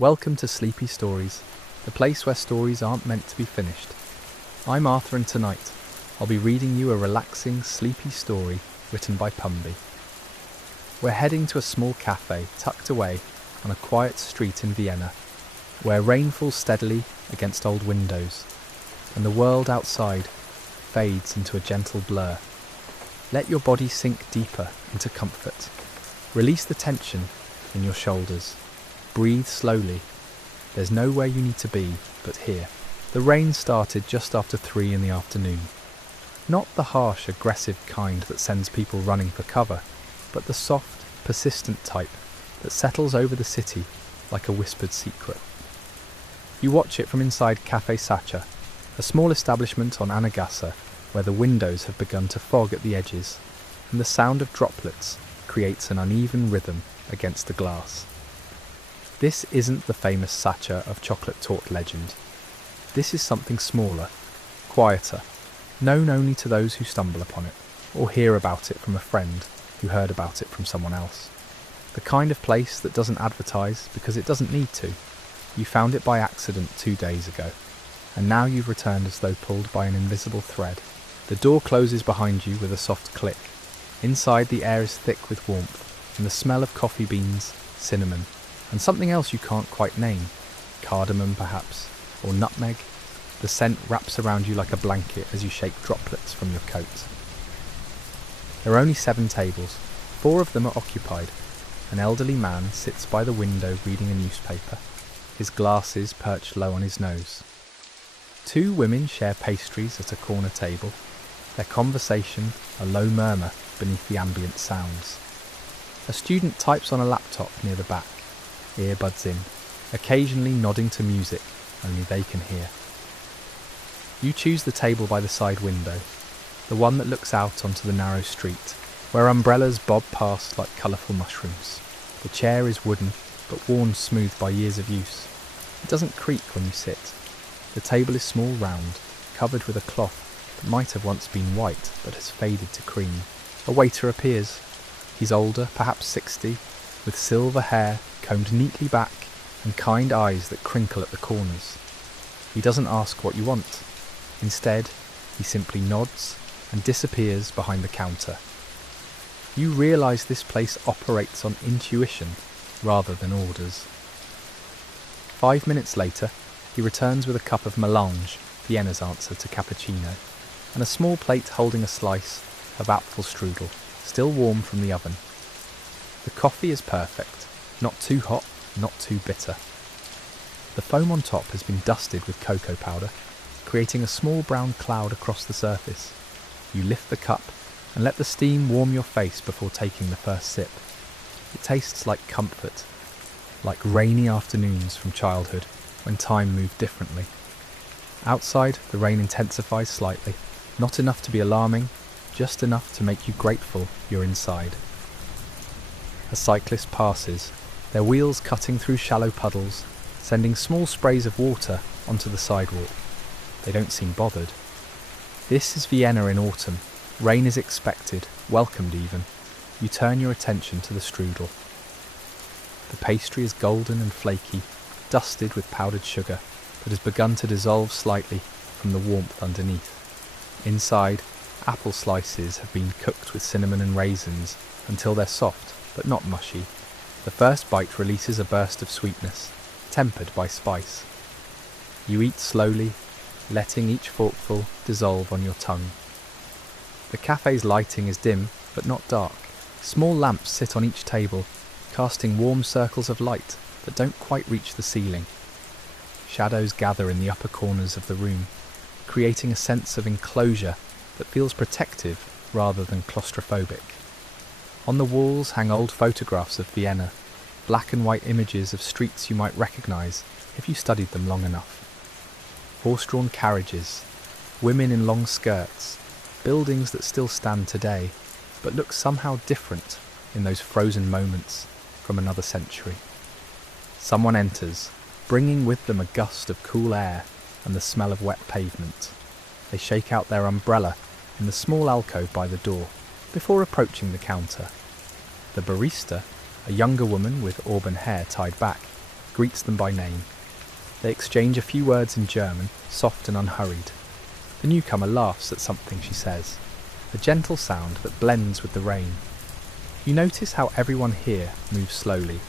Welcome to Sleepy Stories, the place where stories aren't meant to be finished. I'm Arthur, and tonight I'll be reading you a relaxing, sleepy story written by Pumby. We're heading to a small café tucked away on a quiet street in Vienna, where rain falls steadily against old windows, and the world outside fades into a gentle blur. Let your body sink deeper into comfort. Release the tension in your shoulders. Breathe slowly. There's nowhere you need to be but here. The rain started just after 3 in the afternoon. Not the harsh, aggressive kind that sends people running for cover, but the soft, persistent type that settles over the city like a whispered secret. You watch it from inside Café Sacha, a small establishment on Annagasse, where the windows have begun to fog at the edges, and the sound of droplets creates an uneven rhythm against the glass. This isn't the famous Sacha of chocolate torte legend. This is something smaller, quieter, known only to those who stumble upon it, or hear about it from a friend who heard about it from someone else. The kind of place that doesn't advertise because it doesn't need to. You found it by accident 2 days ago, and now you've returned as though pulled by an invisible thread. The door closes behind you with a soft click. Inside, the air is thick with warmth, and the smell of coffee beans, cinnamon, and something else you can't quite name, cardamom perhaps, or nutmeg. The scent wraps around you like a blanket as you shake droplets from your coat. There are only 7 tables. 4 of them are occupied. An elderly man sits by the window reading a newspaper, his glasses perched low on his nose. 2 women share pastries at a corner table, their conversation a low murmur beneath the ambient sounds. A student types on a laptop near the back, earbuds in, occasionally nodding to music only they can hear. You choose the table by the side window, the one that looks out onto the narrow street, where umbrellas bob past like colourful mushrooms. The chair is wooden, but worn smooth by years of use. It doesn't creak when you sit. The table is small, round, covered with a cloth that might have once been white but has faded to cream. A waiter appears. He's older, perhaps 60, with silver hair combed neatly back and kind eyes that crinkle at the corners. He doesn't ask what you want. Instead, he simply nods and disappears behind the counter. You realise this place operates on intuition rather than orders. 5 minutes later, he returns with a cup of melange, Vienna's answer to cappuccino, and a small plate holding a slice of apfel strudel, still warm from the oven. The coffee is perfect, not too hot, not too bitter. The foam on top has been dusted with cocoa powder, creating a small brown cloud across the surface. You lift the cup and let the steam warm your face before taking the first sip. It tastes like comfort, like rainy afternoons from childhood when time moved differently. Outside, the rain intensifies slightly, not enough to be alarming, just enough to make you grateful you're inside. A cyclist passes, their wheels cutting through shallow puddles, sending small sprays of water onto the sidewalk. They don't seem bothered. This is Vienna in autumn. Rain is expected, welcomed even. You turn your attention to the strudel. The pastry is golden and flaky, dusted with powdered sugar that has begun to dissolve slightly from the warmth underneath. Inside, apple slices have been cooked with cinnamon and raisins until they're soft but not mushy. The first bite releases a burst of sweetness, tempered by spice. You eat slowly, letting each forkful dissolve on your tongue. The cafe's lighting is dim but not dark. Small lamps sit on each table, casting warm circles of light that don't quite reach the ceiling. Shadows gather in the upper corners of the room, creating a sense of enclosure that feels protective rather than claustrophobic. On the walls hang old photographs of Vienna, black and white images of streets you might recognise if you studied them long enough. Horse-drawn carriages, women in long skirts, buildings that still stand today, but look somehow different in those frozen moments from another century. Someone enters, bringing with them a gust of cool air and the smell of wet pavement. They shake out their umbrella in the small alcove by the door before approaching the counter. The barista, a younger woman with auburn hair tied back, greets them by name. They exchange a few words in German, soft and unhurried. The newcomer laughs at something she says, a gentle sound that blends with the rain. You notice how everyone here moves slowly.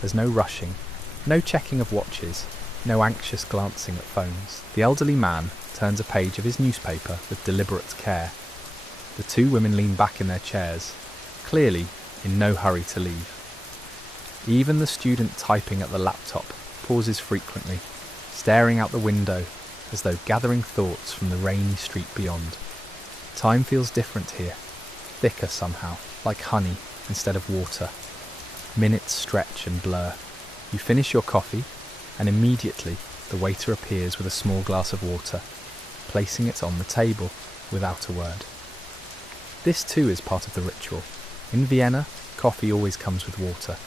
There's no rushing, no checking of watches, no anxious glancing at phones. The elderly man turns a page of his newspaper with deliberate care. The two women lean back in their chairs, clearly in no hurry to leave. Even the student typing at the laptop pauses frequently, staring out the window as though gathering thoughts from the rainy street beyond. Time feels different here, thicker somehow, like honey instead of water. Minutes stretch and blur. You finish your coffee, and immediately the waiter appears with a small glass of water, placing it on the table without a word. This too is part of the ritual. In Vienna, coffee always comes with water,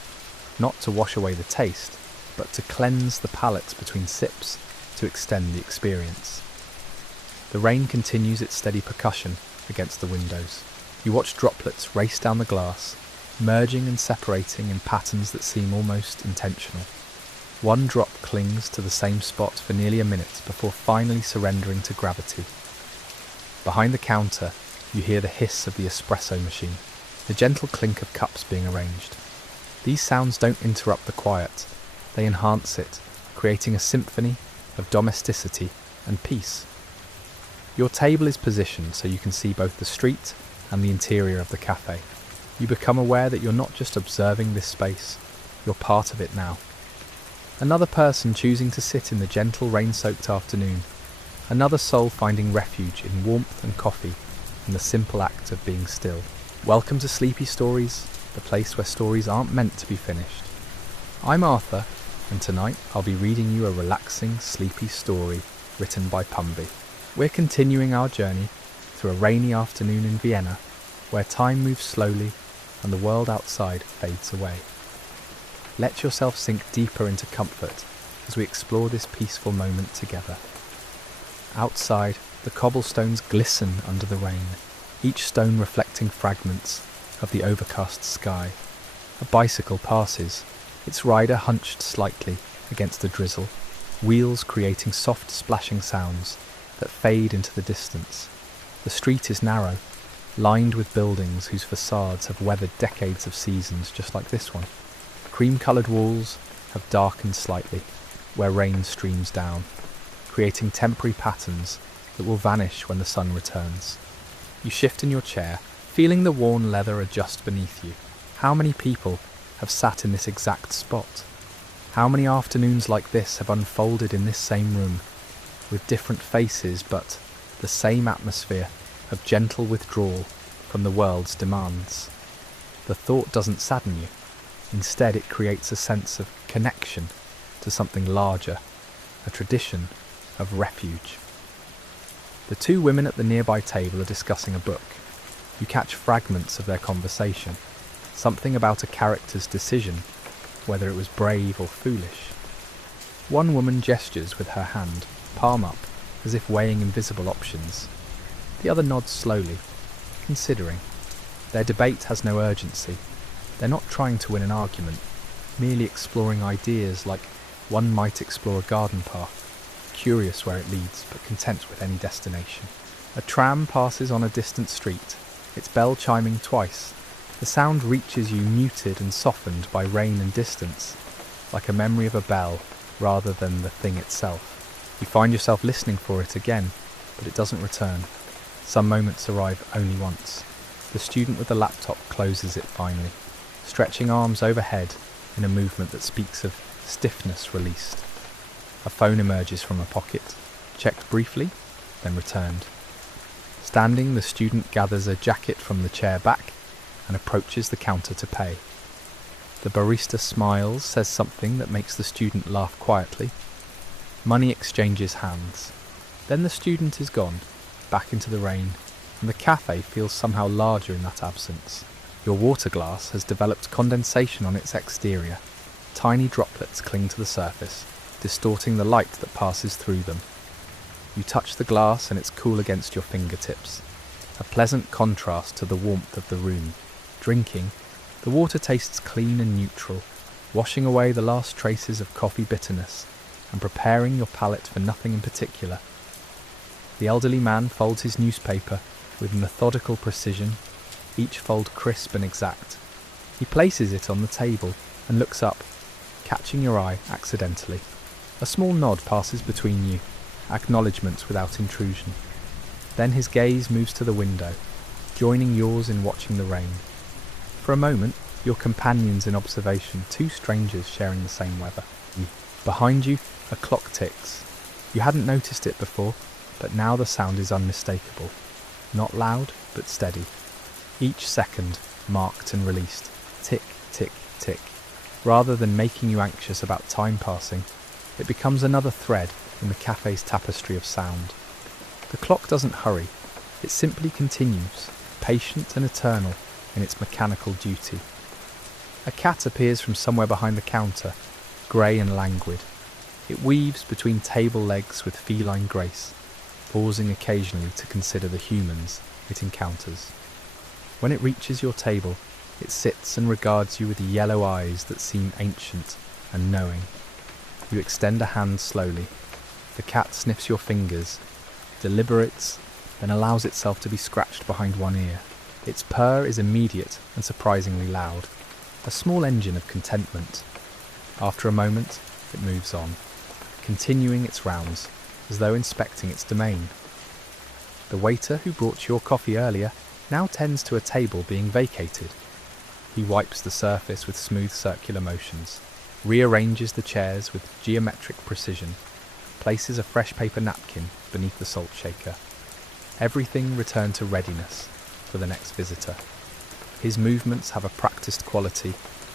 not to wash away the taste, but to cleanse the palate between sips, to extend the experience. The rain continues its steady percussion against the windows. You watch droplets race down the glass, merging and separating in patterns that seem almost intentional. One drop clings to the same spot for nearly a minute before finally surrendering to gravity. Behind the counter, you hear the hiss of the espresso machine, the gentle clink of cups being arranged. These sounds don't interrupt the quiet, they enhance it, creating a symphony of domesticity and peace. Your table is positioned so you can see both the street and the interior of the café. You become aware that you're not just observing this space, you're part of it now. Another person choosing to sit in the gentle rain-soaked afternoon, another soul finding refuge in warmth and coffee and the simple act of being still. Welcome to Sleepy Stories, the place where stories aren't meant to be finished. I'm Arthur, and tonight I'll be reading you a relaxing, sleepy story written by Pumby. We're continuing our journey through a rainy afternoon in Vienna, where time moves slowly and the world outside fades away. Let yourself sink deeper into comfort as we explore this peaceful moment together. Outside, the cobblestones glisten under the rain, each stone reflecting fragments of the overcast sky. A bicycle passes, its rider hunched slightly against the drizzle, wheels creating soft splashing sounds that fade into the distance. The street is narrow, lined with buildings whose facades have weathered decades of seasons just like this one. Cream-coloured walls have darkened slightly where rain streams down, creating temporary patterns that will vanish when the sun returns. You shift in your chair, feeling the worn leather adjust beneath you. How many people have sat in this exact spot? How many afternoons like this have unfolded in this same room, with different faces but the same atmosphere of gentle withdrawal from the world's demands? The thought doesn't sadden you. Instead, it creates a sense of connection to something larger, a tradition of refuge. The two women at the nearby table are discussing a book. You catch fragments of their conversation, something about a character's decision, whether it was brave or foolish. One woman gestures with her hand, palm up, as if weighing invisible options. The other nods slowly, considering. Their debate has no urgency. They're not trying to win an argument, merely exploring ideas like one might explore a garden path, curious where it leads, but content with any destination. A tram passes on a distant street, its bell chiming twice. The sound reaches you muted and softened by rain and distance, like a memory of a bell rather than the thing itself. You find yourself listening for it again, but it doesn't return. Some moments arrive only once. The student with the laptop closes it finally, stretching arms overhead in a movement that speaks of stiffness released. A phone emerges from a pocket, checked briefly, then returned. Standing, the student gathers a jacket from the chair back and approaches the counter to pay. The barista smiles, says something that makes the student laugh quietly. Money exchanges hands. Then the student is gone, back into the rain, and the cafe feels somehow larger in that absence. Your water glass has developed condensation on its exterior. Tiny droplets cling to the surface, distorting the light that passes through them. You touch the glass and it's cool against your fingertips, a pleasant contrast to the warmth of the room. Drinking, the water tastes clean and neutral, washing away the last traces of coffee bitterness and preparing your palate for nothing in particular. The elderly man folds his newspaper with methodical precision, each fold crisp and exact. He places it on the table and looks up, catching your eye accidentally. A small nod passes between you, acknowledgement without intrusion. Then his gaze moves to the window, joining yours in watching the rain. For a moment, your companions in observation, two strangers sharing the same weather. Behind you, a clock ticks. You hadn't noticed it before, but now the sound is unmistakable. Not loud, but steady. Each second marked and released. Tick, tick, tick. Rather than making you anxious about time passing, it becomes another thread in the cafe's tapestry of sound. The clock doesn't hurry. It simply continues, patient and eternal in its mechanical duty. A cat appears from somewhere behind the counter, grey and languid. It weaves between table legs with feline grace, pausing occasionally to consider the humans it encounters. When it reaches your table, it sits and regards you with yellow eyes that seem ancient and knowing. You extend a hand slowly. The cat sniffs your fingers, deliberates, then allows itself to be scratched behind one ear. Its purr is immediate and surprisingly loud, a small engine of contentment. After a moment, it moves on, continuing its rounds, as though inspecting its domain. The waiter who brought your coffee earlier now tends to a table being vacated. He wipes the surface with smooth circular motions, rearranges the chairs with geometric precision, places a fresh paper napkin beneath the salt shaker. Everything returned to readiness for the next visitor. His movements have a practiced quality,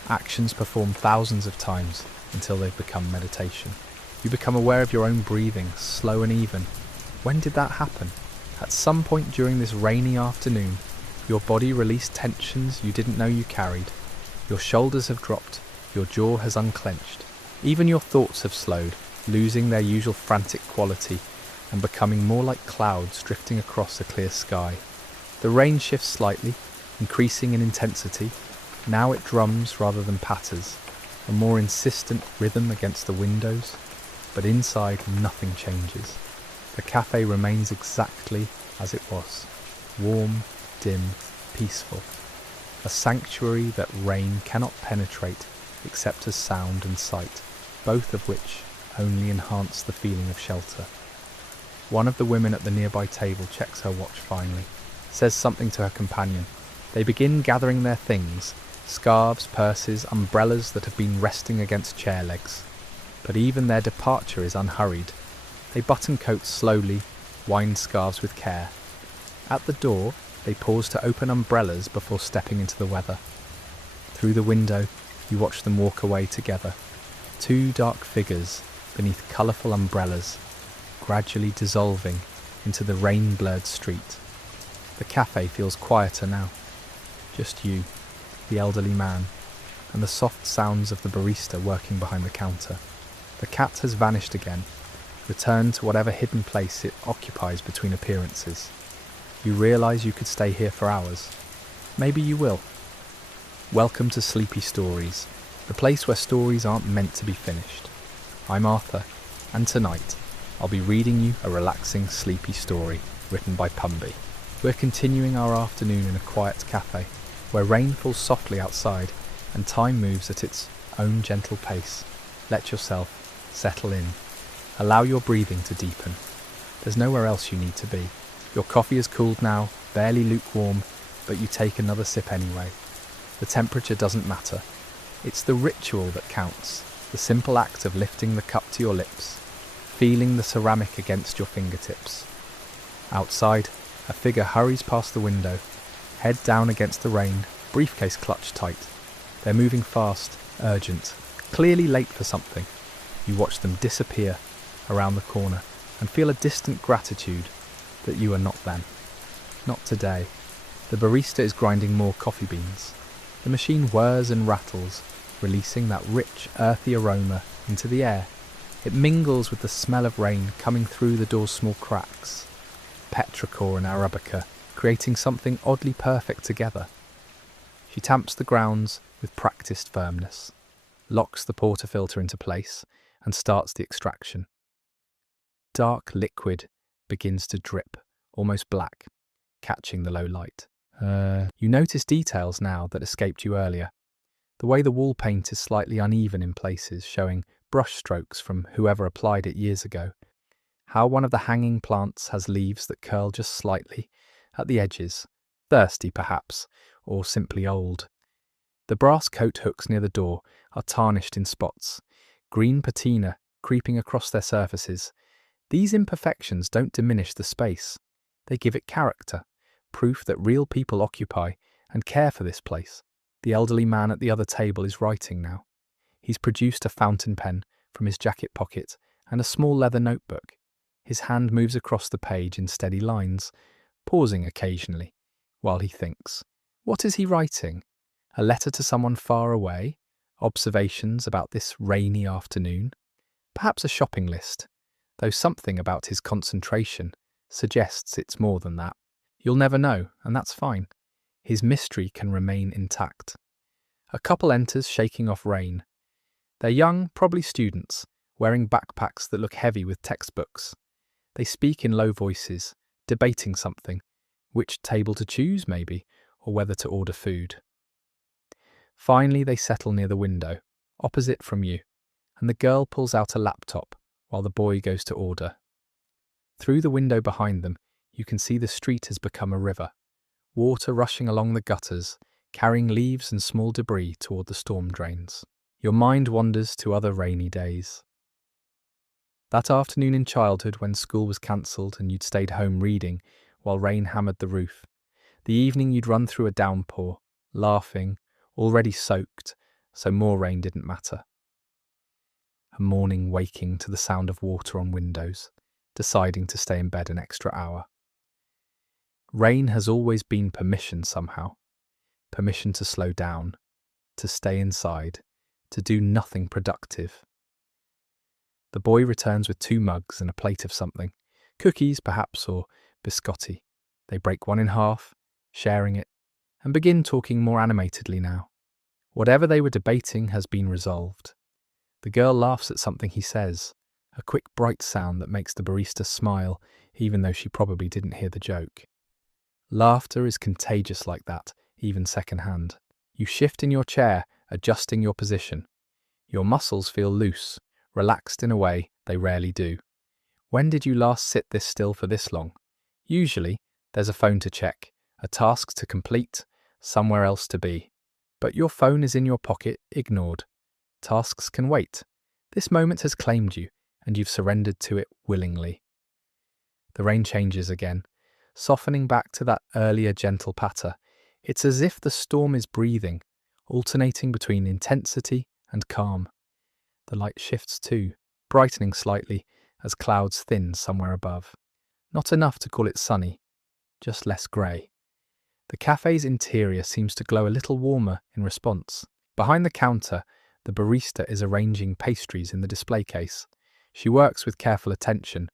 actions performed thousands of times until they've become meditation. You become aware of your own breathing, slow and even. When did that happen? At some point during this rainy afternoon, your body released tensions you didn't know you carried. Your shoulders have dropped, your jaw has unclenched. Even your thoughts have slowed, losing their usual frantic quality and becoming more like clouds drifting across a clear sky. The rain shifts slightly, increasing in intensity. Now it drums rather than patters, a more insistent rhythm against the windows, but inside nothing changes. The cafe remains exactly as it was, warm, dim, peaceful, a sanctuary that rain cannot penetrate except as sound and sight, both of which only enhance the feeling of shelter. One of the women at the nearby table checks her watch finally, says something to her companion. They begin gathering their things, scarves, purses, umbrellas that have been resting against chair legs. But even their departure is unhurried. They button coats slowly, wind scarves with care. At the door, they pause to open umbrellas before stepping into the weather. Through the window, you watch them walk away together. Two dark figures beneath colourful umbrellas, gradually dissolving into the rain-blurred street. The cafe feels quieter now. Just you, the elderly man, and the soft sounds of the barista working behind the counter. The cat has vanished again, returned to whatever hidden place it occupies between appearances. You realise you could stay here for hours. Maybe you will. Welcome to Sleepy Stories, the place where stories aren't meant to be finished. I'm Arthur, and tonight I'll be reading you a relaxing, sleepy story written by Pumby. We're continuing our afternoon in a quiet cafe, where rain falls softly outside and time moves at its own gentle pace. Let yourself settle in. Allow your breathing to deepen. There's nowhere else you need to be. Your coffee is cooled now, barely lukewarm, but you take another sip anyway. The temperature doesn't matter. It's the ritual that counts, the simple act of lifting the cup to your lips, feeling the ceramic against your fingertips. Outside, a figure hurries past the window, head down against the rain, briefcase clutched tight. They're moving fast, urgent, clearly late for something. You watch them disappear around the corner and feel a distant gratitude that you are not them. Not today. The barista is grinding more coffee beans. The machine whirs and rattles, releasing that rich, earthy aroma into the air. It mingles with the smell of rain coming through the door's small cracks. Petrichor and Arabica, creating something oddly perfect together. She tamps the grounds with practiced firmness. locks the portafilter into place, and starts the extraction. Dark liquid begins to drip, almost black, catching the low light. You notice details now that escaped you earlier. The way the wall paint is slightly uneven in places, showing brush strokes from whoever applied it years ago. How one of the hanging plants has leaves that curl just slightly at the edges, thirsty perhaps, or simply old. The brass coat hooks near the door are tarnished in spots, green patina creeping across their surfaces. These imperfections don't diminish the space. They give it character, proof that real people occupy and care for this place. The elderly man at the other table is writing now. He's produced a fountain pen from his jacket pocket and a small leather notebook. His hand moves across the page in steady lines, pausing occasionally while he thinks. What is he writing? A letter to someone far away? Observations about this rainy afternoon? Perhaps a shopping list, though something about his concentration suggests it's more than that. You'll never know, and that's fine. His mystery can remain intact. A couple enters shaking off rain. They're young, probably students, wearing backpacks that look heavy with textbooks. They speak in low voices, debating something, which table to choose maybe, or whether to order food. Finally, they settle near the window, opposite from you, and the girl pulls out a laptop while the boy goes to order. Through the window behind them, you can see the street has become a river, water rushing along the gutters, carrying leaves and small debris toward the storm drains. Your mind wanders to other rainy days. That afternoon in childhood when school was cancelled and you'd stayed home reading while rain hammered the roof. The evening you'd run through a downpour, laughing, already soaked, so more rain didn't matter. A morning waking to the sound of water on windows, deciding to stay in bed an extra hour. Rain has always been permission somehow. Permission to slow down, to stay inside, to do nothing productive. The boy returns with 2 mugs and a plate of something, cookies perhaps, or biscotti. They break one in half, sharing it, and begin talking more animatedly now. Whatever they were debating has been resolved. The girl laughs at something he says, a quick bright sound that makes the barista smile, even though she probably didn't hear the joke. Laughter is contagious like that, even secondhand. You shift in your chair, adjusting your position. Your muscles feel loose, relaxed in a way they rarely do. When did you last sit this still for this long? Usually, there's a phone to check, a task to complete, somewhere else to be. But your phone is in your pocket, ignored. Tasks can wait. This moment has claimed you, and you've surrendered to it willingly. The rain changes again, softening back to that earlier gentle patter. It's as if the storm is breathing, alternating between intensity and calm. The light shifts too, brightening slightly as clouds thin somewhere above. Not enough to call it sunny, just less grey. The cafe's interior seems to glow a little warmer in response. Behind the counter, the barista is arranging pastries in the display case. She works with careful attention,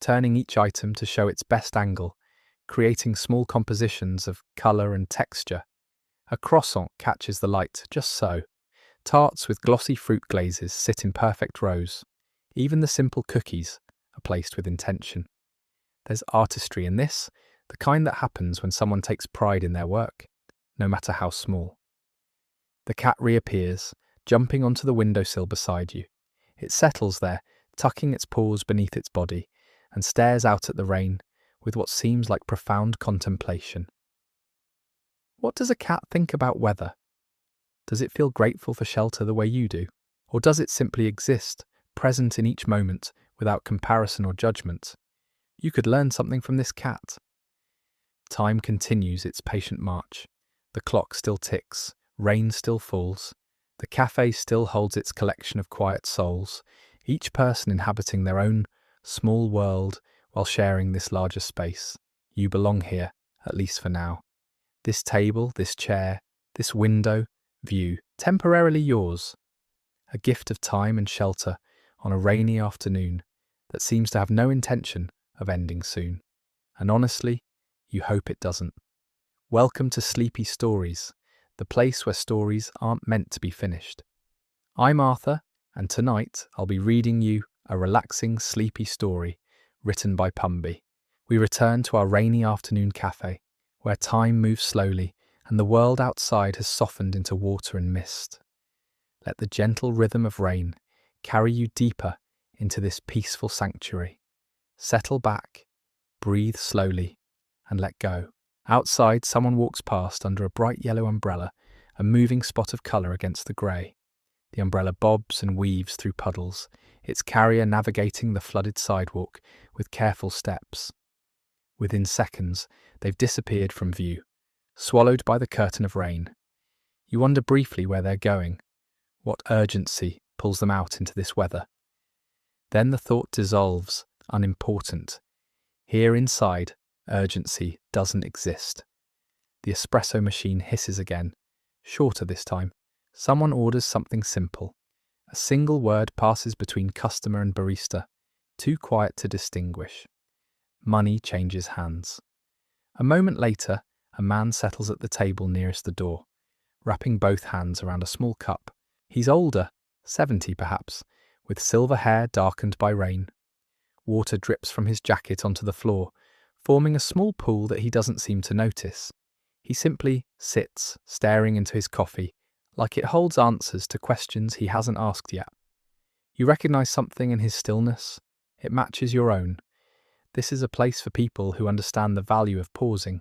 turning each item to show its best angle, creating small compositions of colour and texture. A croissant catches the light, just so. Tarts with glossy fruit glazes sit in perfect rows. Even the simple cookies are placed with intention. There's artistry in this, the kind that happens when someone takes pride in their work, no matter how small. The cat reappears, jumping onto the windowsill beside you. It settles there, tucking its paws beneath its body, and stares out at the rain with what seems like profound contemplation. What does a cat think about weather? Does it feel grateful for shelter the way you do? Or does it simply exist, present in each moment, without comparison or judgment? You could learn something from this cat. Time continues its patient march. The clock still ticks, rain still falls. The café still holds its collection of quiet souls, each person inhabiting their own small world while sharing this larger space. You belong here, at least for now. This table, this chair, this window, view, temporarily yours. A gift of time and shelter on a rainy afternoon that seems to have no intention of ending soon. And honestly, you hope it doesn't. Welcome to Sleepy Stories, the place where stories aren't meant to be finished. I'm Arthur, and tonight I'll be reading you a relaxing, sleepy story written by Pumby. We return to our rainy afternoon cafe, where time moves slowly and the world outside has softened into water and mist. Let the gentle rhythm of rain carry you deeper into this peaceful sanctuary. Settle back, breathe slowly, and let go. Outside, someone walks past under a bright yellow umbrella, a moving spot of colour against the grey. The umbrella bobs and weaves through puddles, its carrier navigating the flooded sidewalk with careful steps. Within seconds, they've disappeared from view, swallowed by the curtain of rain. You wonder briefly where they're going. What urgency pulls them out into this weather? Then the thought dissolves, unimportant. Here inside, urgency doesn't exist. The espresso machine hisses again, shorter this time. Someone orders something simple. A single word passes between customer and barista, too quiet to distinguish. Money changes hands. A moment later, a man settles at the table nearest the door, wrapping both hands around a small cup. He's older, 70 perhaps, with silver hair darkened by rain. Water drips from his jacket onto the floor, forming a small pool that he doesn't seem to notice. He simply sits, staring into his coffee, like it holds answers to questions he hasn't asked yet. You recognize something in his stillness. It matches your own. This is a place for people who understand the value of pausing,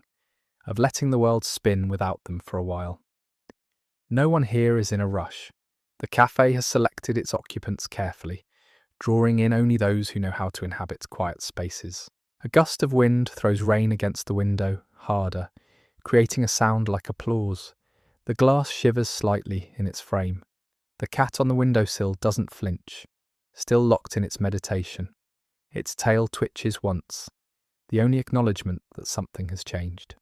of letting the world spin without them for a while. No one here is in a rush. The cafe has selected its occupants carefully, drawing in only those who know how to inhabit quiet spaces. A gust of wind throws rain against the window, harder, creating a sound like applause. The glass shivers slightly in its frame. The cat on the windowsill doesn't flinch, still locked in its meditation. Its tail twitches once, the only acknowledgement that something has changed.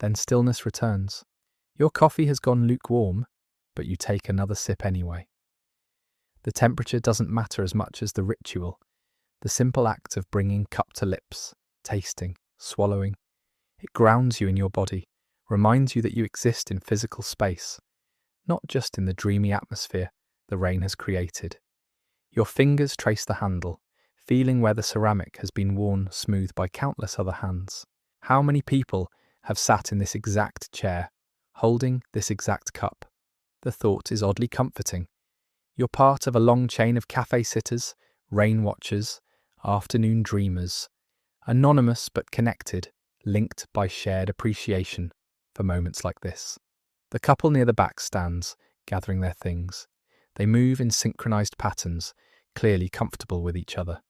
Then stillness returns. Your coffee has gone lukewarm, but you take another sip anyway. The temperature doesn't matter as much as the ritual, the simple act of bringing cup to lips, tasting, swallowing. It grounds you in your body, reminds you that you exist in physical space, not just in the dreamy atmosphere the rain has created. Your fingers trace the handle, feeling where the ceramic has been worn smooth by countless other hands. How many people have sat in this exact chair, holding this exact cup? The thought is oddly comforting. You're part of a long chain of cafe sitters, rain watchers, afternoon dreamers, anonymous but connected, linked by shared appreciation for moments like this. The couple near the back stands, gathering their things. They move in synchronized patterns, clearly comfortable with each other.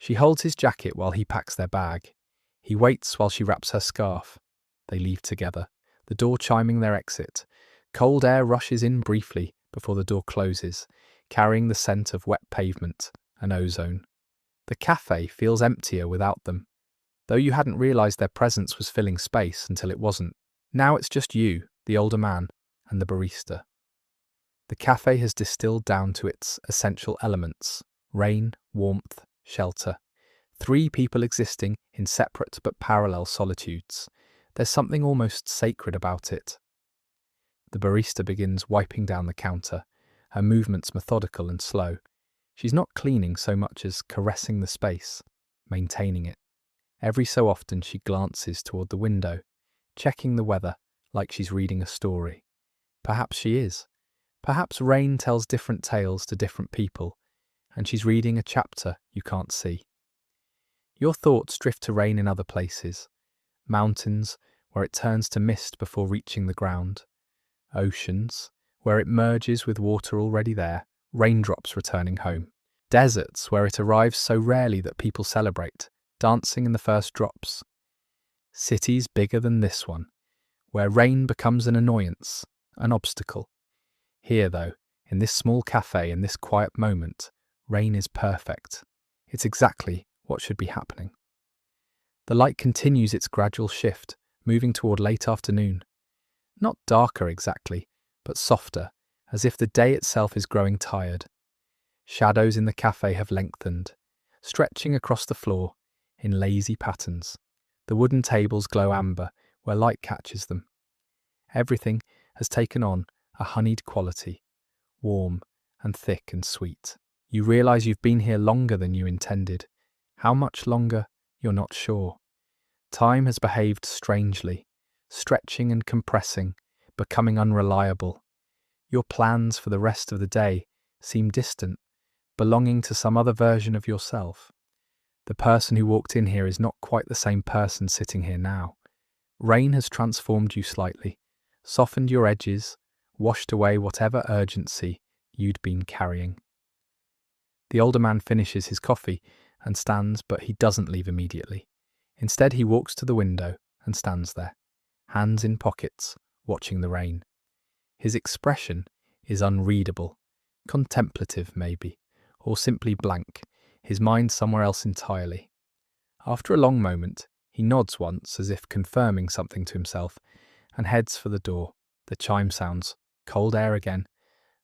She holds his jacket while he packs their bag. He waits while she wraps her scarf. They leave together, the door chiming their exit. Cold air rushes in briefly before the door closes, carrying the scent of wet pavement and ozone. The cafe feels emptier without them, though you hadn't realized their presence was filling space until it wasn't. Now it's just you, the older man, and the barista. The cafe has distilled down to its essential elements: rain, warmth, shelter. 3 people existing in separate but parallel solitudes. There's something almost sacred about it. The barista begins wiping down the counter, her movements methodical and slow. She's not cleaning so much as caressing the space, maintaining it. Every so often she glances toward the window, checking the weather like she's reading a story. Perhaps she is. Perhaps rain tells different tales to different people, and she's reading a chapter you can't see. Your thoughts drift to rain in other places. Mountains, where it turns to mist before reaching the ground. Oceans, where it merges with water already there, raindrops returning home. Deserts, where it arrives so rarely that people celebrate, dancing in the first drops. Cities bigger than this one, where rain becomes an annoyance, an obstacle. Here, though, in this small cafe, in this quiet moment, rain is perfect. It's exactly what should be happening. The light continues its gradual shift, moving toward late afternoon. Not darker exactly, but softer, as if the day itself is growing tired. Shadows in the cafe have lengthened, stretching across the floor in lazy patterns. The wooden tables glow amber where light catches them. Everything has taken on a honeyed quality, warm and thick and sweet. You realize you've been here longer than you intended. How much longer, you're not sure. Time has behaved strangely, stretching and compressing, becoming unreliable. Your plans for the rest of the day seem distant, belonging to some other version of yourself. The person who walked in here is not quite the same person sitting here now. Rain has transformed you slightly, softened your edges, washed away whatever urgency you'd been carrying. The older man finishes his coffee and stands, but he doesn't leave immediately. Instead, he walks to the window and stands there, hands in pockets, watching the rain. His expression is unreadable, contemplative maybe, or simply blank, his mind somewhere else entirely. After a long moment, he nods once as if confirming something to himself and heads for the door. The chime sounds, cold air again,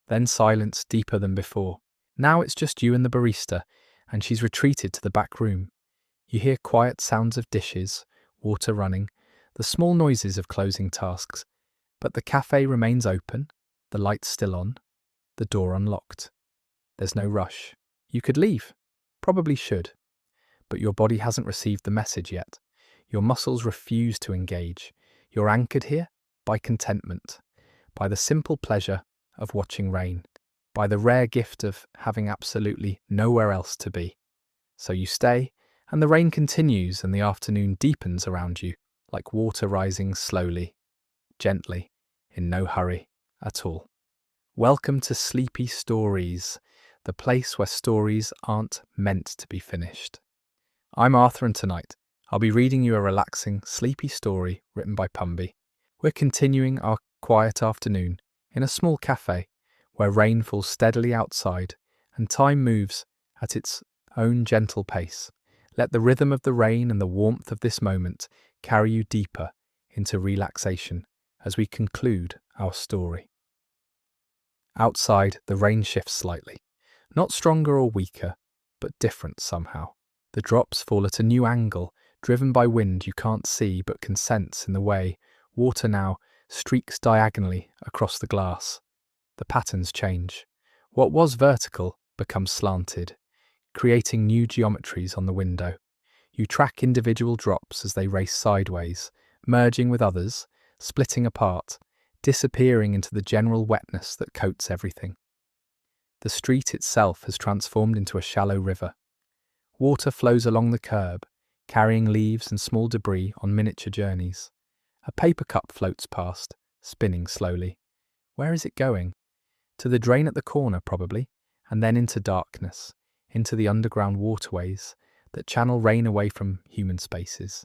then silence deeper than before. Now it's just you and the barista, and she's retreated to the back room. You hear quiet sounds of dishes, water running, the small noises of closing tasks, but the cafe remains open, the lights still on, the door unlocked. There's no rush. You could leave, probably should, but your body hasn't received the message yet. Your muscles refuse to engage. You're anchored here by contentment, by the simple pleasure of watching rain, by the rare gift of having absolutely nowhere else to be. So you stay, and the rain continues and the afternoon deepens around you, like water rising slowly, gently, in no hurry at all. Welcome to Sleepy Stories, the place where stories aren't meant to be finished. I'm Arthur, and tonight I'll be reading you a relaxing, sleepy story written by Pumby. We're continuing our quiet afternoon in a small cafe where rain falls steadily outside and time moves at its own gentle pace. Let the rhythm of the rain and the warmth of this moment carry you deeper into relaxation as we conclude our story. Outside, the rain shifts slightly, not stronger or weaker, but different somehow. The drops fall at a new angle, driven by wind you can't see but can sense in the way water now streaks diagonally across the glass. The patterns change. What was vertical becomes slanted, creating new geometries on the window. You track individual drops as they race sideways, merging with others, splitting apart, disappearing into the general wetness that coats everything. The street itself has transformed into a shallow river. Water flows along the curb, carrying leaves and small debris on miniature journeys. A paper cup floats past, spinning slowly. Where is it going? To the drain at the corner, probably, and then into darkness, into the underground waterways that channel rain away from human spaces.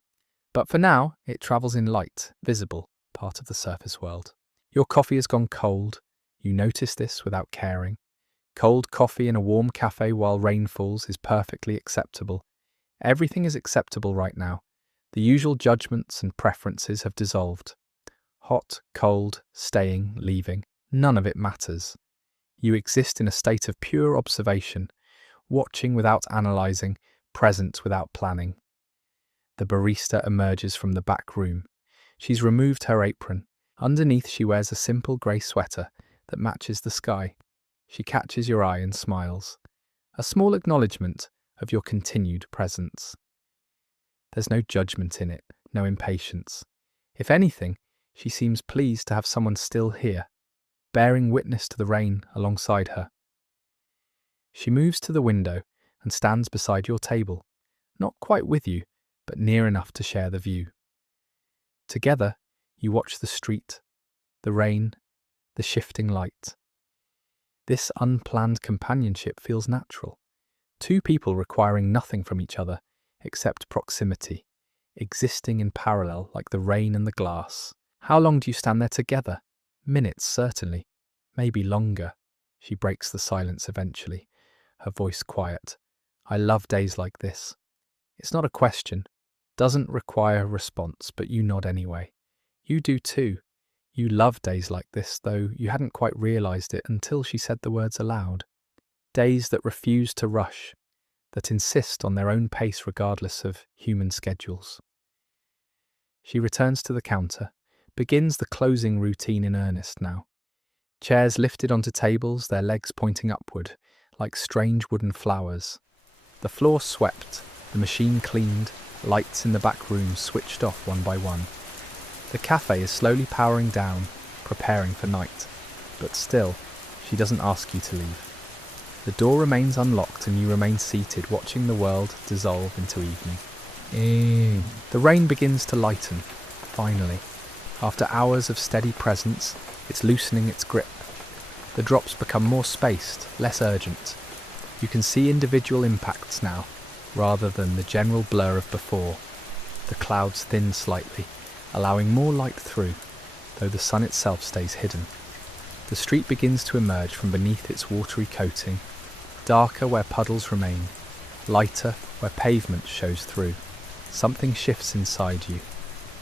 But for now, it travels in light, visible, part of the surface world. Your coffee has gone cold. You notice this without caring. Cold coffee in a warm cafe while rain falls is perfectly acceptable. Everything is acceptable right now. The usual judgments and preferences have dissolved. Hot, cold, staying, leaving, none of it matters. You exist in a state of pure observation, watching without analysing, present without planning. The barista emerges from the back room. She's removed her apron. Underneath she wears a simple grey sweater that matches the sky. She catches your eye and smiles. A small acknowledgement of your continued presence. There's no judgment in it, no impatience. If anything, she seems pleased to have someone still here, bearing witness to the rain alongside her. She moves to the window and stands beside your table, not quite with you, but near enough to share the view. Together, you watch the street, the rain, the shifting light. This unplanned companionship feels natural. Two people requiring nothing from each other except proximity, existing in parallel like the rain and the glass. How long do you stand there together? Minutes, certainly. Maybe longer. She breaks the silence eventually, her voice quiet. I love days like this. It's not a question. Doesn't require a response, but you nod anyway. You do too. You love days like this, though you hadn't quite realised it until she said the words aloud. Days that refuse to rush, that insist on their own pace regardless of human schedules. She returns to the counter, begins the closing routine in earnest now. Chairs lifted onto tables, their legs pointing upward, like strange wooden flowers. The floor swept, the machine cleaned, lights in the back room switched off one by one. The cafe is slowly powering down, preparing for night. But still, she doesn't ask you to leave. The door remains unlocked and you remain seated, watching the world dissolve into evening. The rain begins to lighten, finally. After hours of steady presence, it's loosening its grip. The drops become more spaced, less urgent. You can see individual impacts now, rather than the general blur of before. The clouds thin slightly, allowing more light through, though the sun itself stays hidden. The street begins to emerge from beneath its watery coating, darker where puddles remain, lighter where pavement shows through. Something shifts inside you.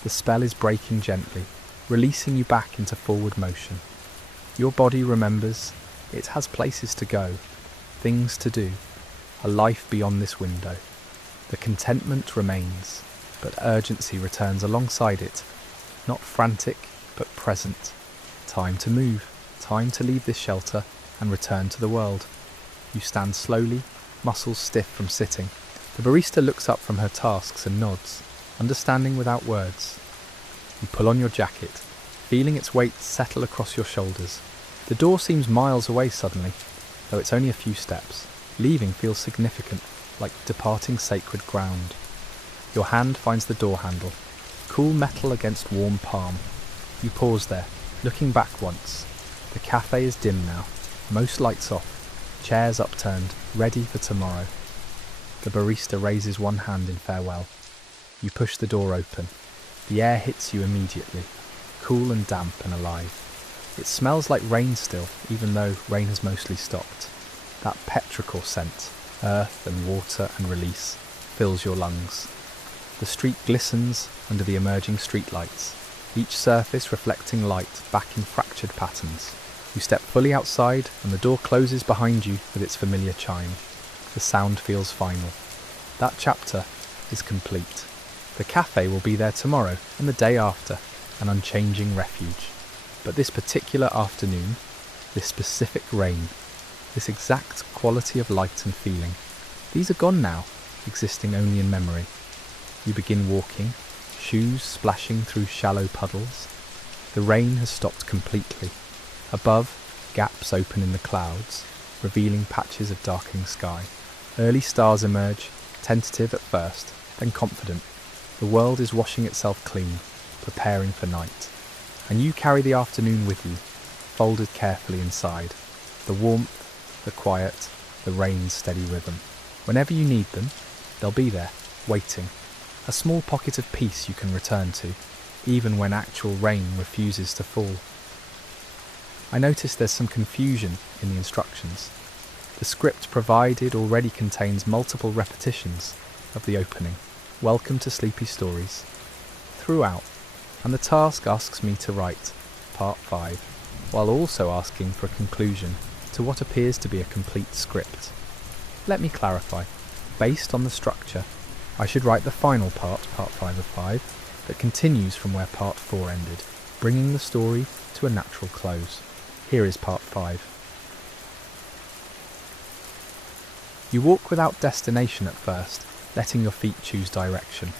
The spell is breaking gently, releasing you back into forward motion. Your body remembers it has places to go, things to do, a life beyond this window. The contentment remains, but urgency returns alongside it, not frantic, but present. Time to move, time to leave this shelter and return to the world. You stand slowly, muscles stiff from sitting. The barista looks up from her tasks and nods, understanding without words. You pull on your jacket, feeling its weight settle across your shoulders. The door seems miles away suddenly, though it's only a few steps. Leaving feels significant, like departing sacred ground. Your hand finds the door handle, cool metal against warm palm. You pause there, looking back once. The cafe is dim now, most lights off, chairs upturned, ready for tomorrow. The barista raises one hand in farewell. You push the door open. The air hits you immediately, cool and damp and alive. It smells like rain still, even though rain has mostly stopped. That petrichor scent, earth and water and release, fills your lungs. The street glistens under the emerging streetlights, each surface reflecting light back in fractured patterns. You step fully outside and the door closes behind you with its familiar chime. The sound feels final. That chapter is complete. The cafe will be there tomorrow and the day after, an unchanging refuge. But this particular afternoon, this specific rain, this exact quality of light and feeling, these are gone now, existing only in memory. You begin walking, shoes splashing through shallow puddles. The rain has stopped completely. Above, gaps open in the clouds, revealing patches of darkening sky. Early stars emerge, tentative at first, then confident. The world is washing itself clean, preparing for night. And you carry the afternoon with you, folded carefully inside. The warmth, the quiet, the rain's steady rhythm. Whenever you need them, they'll be there, waiting. A small pocket of peace you can return to, even when actual rain refuses to fall. I notice there's some confusion in the instructions. The script provided already contains multiple repetitions of the opening, "Welcome to Sleepy Stories," throughout, and the task asks me to write part 5, while also asking for a conclusion to what appears to be a complete script. Let me clarify. Based on the structure, I should write the final part 5 of 5, that continues from where part 4 ended, bringing the story to a natural close. Here is part 5. You walk without destination at first, letting your feet choose direction.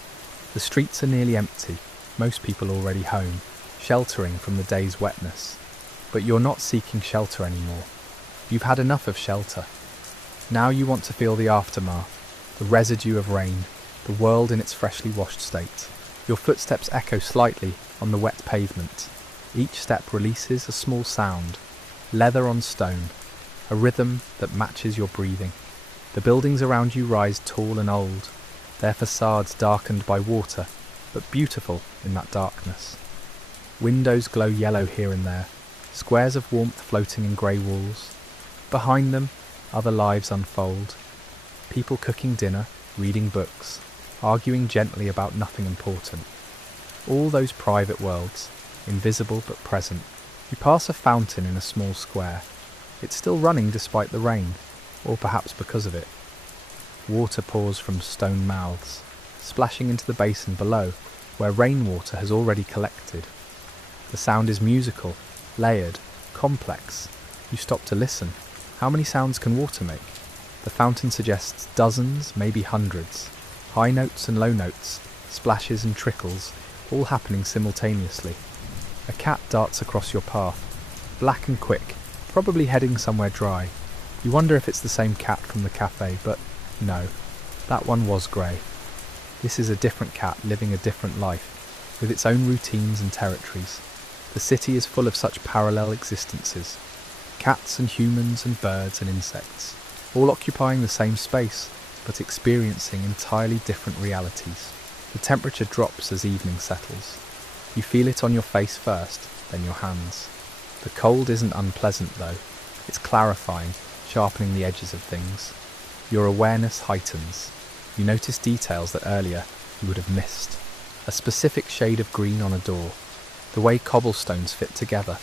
The streets are nearly empty, most people already home, sheltering from the day's wetness. But you're not seeking shelter anymore. You've had enough of shelter. Now you want to feel the aftermath, the residue of rain, the world in its freshly washed state. Your footsteps echo slightly on the wet pavement. Each step releases a small sound, leather on stone, a rhythm that matches your breathing. The buildings around you rise tall and old, their facades darkened by water, but beautiful in that darkness. Windows glow yellow here and there, squares of warmth floating in grey walls. Behind them, other lives unfold. People cooking dinner, reading books, arguing gently about nothing important. All those private worlds, invisible but present. You pass a fountain in a small square. It's still running despite the rain, or perhaps because of it. Water pours from stone mouths, splashing into the basin below, where rainwater has already collected. The sound is musical, layered, complex. You stop to listen. How many sounds can water make? The fountain suggests dozens, maybe hundreds. High notes and low notes, splashes and trickles, all happening simultaneously. A cat darts across your path, black and quick, probably heading somewhere dry. You wonder if it's the same cat from the café, but no, that one was grey. This is a different cat living a different life, with its own routines and territories. The city is full of such parallel existences. Cats and humans and birds and insects, all occupying the same space, but experiencing entirely different realities. The temperature drops as evening settles. You feel it on your face first, then your hands. The cold isn't unpleasant though. It's clarifying, sharpening the edges of things. Your awareness heightens. You notice details that earlier you would have missed. A specific shade of green on a door. The way cobblestones fit together.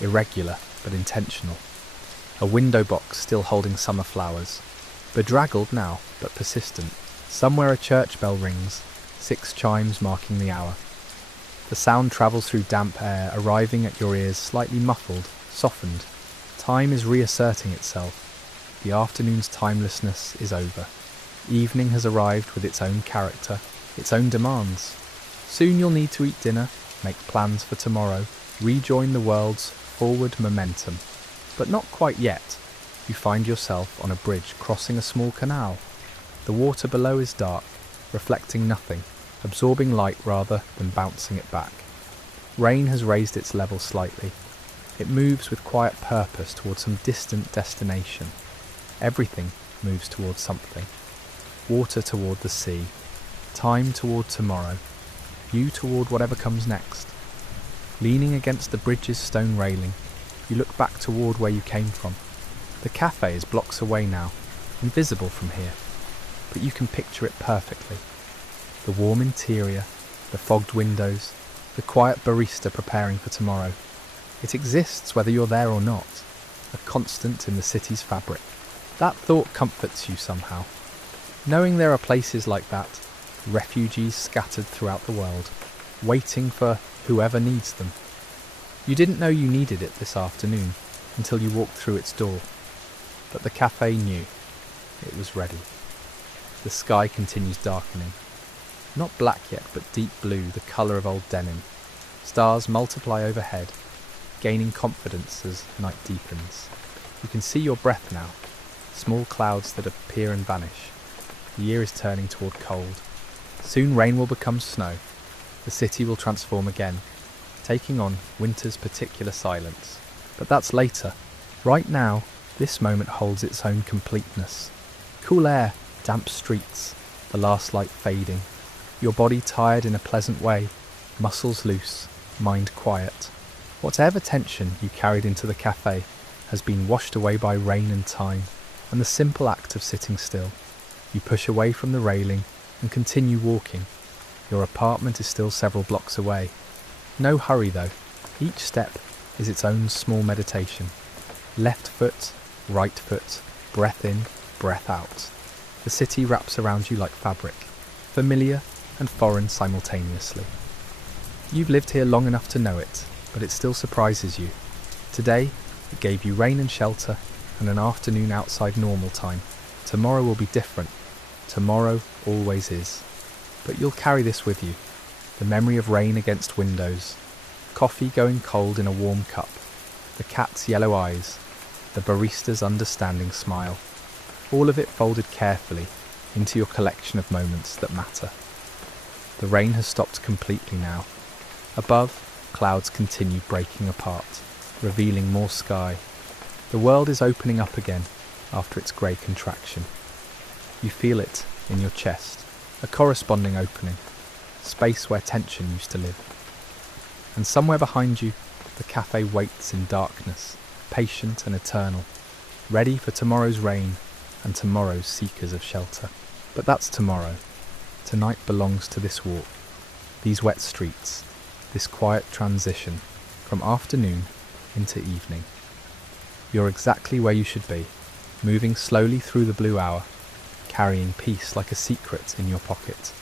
Irregular, but intentional. A window box still holding summer flowers. Bedraggled now, but persistent. Somewhere a church bell rings, 6 chimes marking the hour. The sound travels through damp air, arriving at your ears slightly muffled, softened. Time is reasserting itself. The afternoon's timelessness is over. Evening has arrived with its own character, its own demands. Soon you'll need to eat dinner, make plans for tomorrow, rejoin the world's forward momentum. But not quite yet. You find yourself on a bridge crossing a small canal. The water below is dark, reflecting nothing, absorbing light rather than bouncing it back. Rain has raised its level slightly. It moves with quiet purpose towards some distant destination. Everything moves towards something. Water toward the sea. Time toward tomorrow. You toward whatever comes next. Leaning against the bridge's stone railing, you look back toward where you came from. The café is blocks away now, invisible from here, but you can picture it perfectly. The warm interior, the fogged windows, the quiet barista preparing for tomorrow. It exists whether you're there or not, a constant in the city's fabric. That thought comforts you somehow. Knowing there are places like that, refugees scattered throughout the world, waiting for whoever needs them. You didn't know you needed it this afternoon until you walked through its door. But the café knew. It was ready. The sky continues darkening. Not black yet, but deep blue, the colour of old denim. Stars multiply overhead, gaining confidence as night deepens. You can see your breath now, small clouds that appear and vanish. The year is turning toward cold. Soon rain will become snow. The city will transform again, taking on winter's particular silence. But that's later. Right now, this moment holds its own completeness. Cool air, damp streets, the last light fading. Your body tired in a pleasant way, muscles loose, mind quiet. Whatever tension you carried into the café has been washed away by rain and time, and the simple act of sitting still. You push away from the railing and continue walking. Your apartment is still several blocks away. No hurry though. Each step is its own small meditation. Left foot, right foot, breath in, breath out. The city wraps around you like fabric, familiar and foreign simultaneously. You've lived here long enough to know it, but it still surprises you. Today, it gave you rain and shelter and an afternoon outside normal time. Tomorrow will be different. Tomorrow always is. But you'll carry this with you. The memory of rain against windows, coffee going cold in a warm cup, the cat's yellow eyes, the barista's understanding smile. All of it folded carefully into your collection of moments that matter. The rain has stopped completely now. Above, clouds continue breaking apart, revealing more sky. The world is opening up again after its grey contraction. You feel it in your chest, a corresponding opening, space where tension used to live. And somewhere behind you, the café waits in darkness, patient and eternal, ready for tomorrow's rain and tomorrow's seekers of shelter. But that's tomorrow. Tonight belongs to this walk, these wet streets, this quiet transition from afternoon into evening. You're exactly where you should be, moving slowly through the blue hour, carrying peace like a secret in your pocket.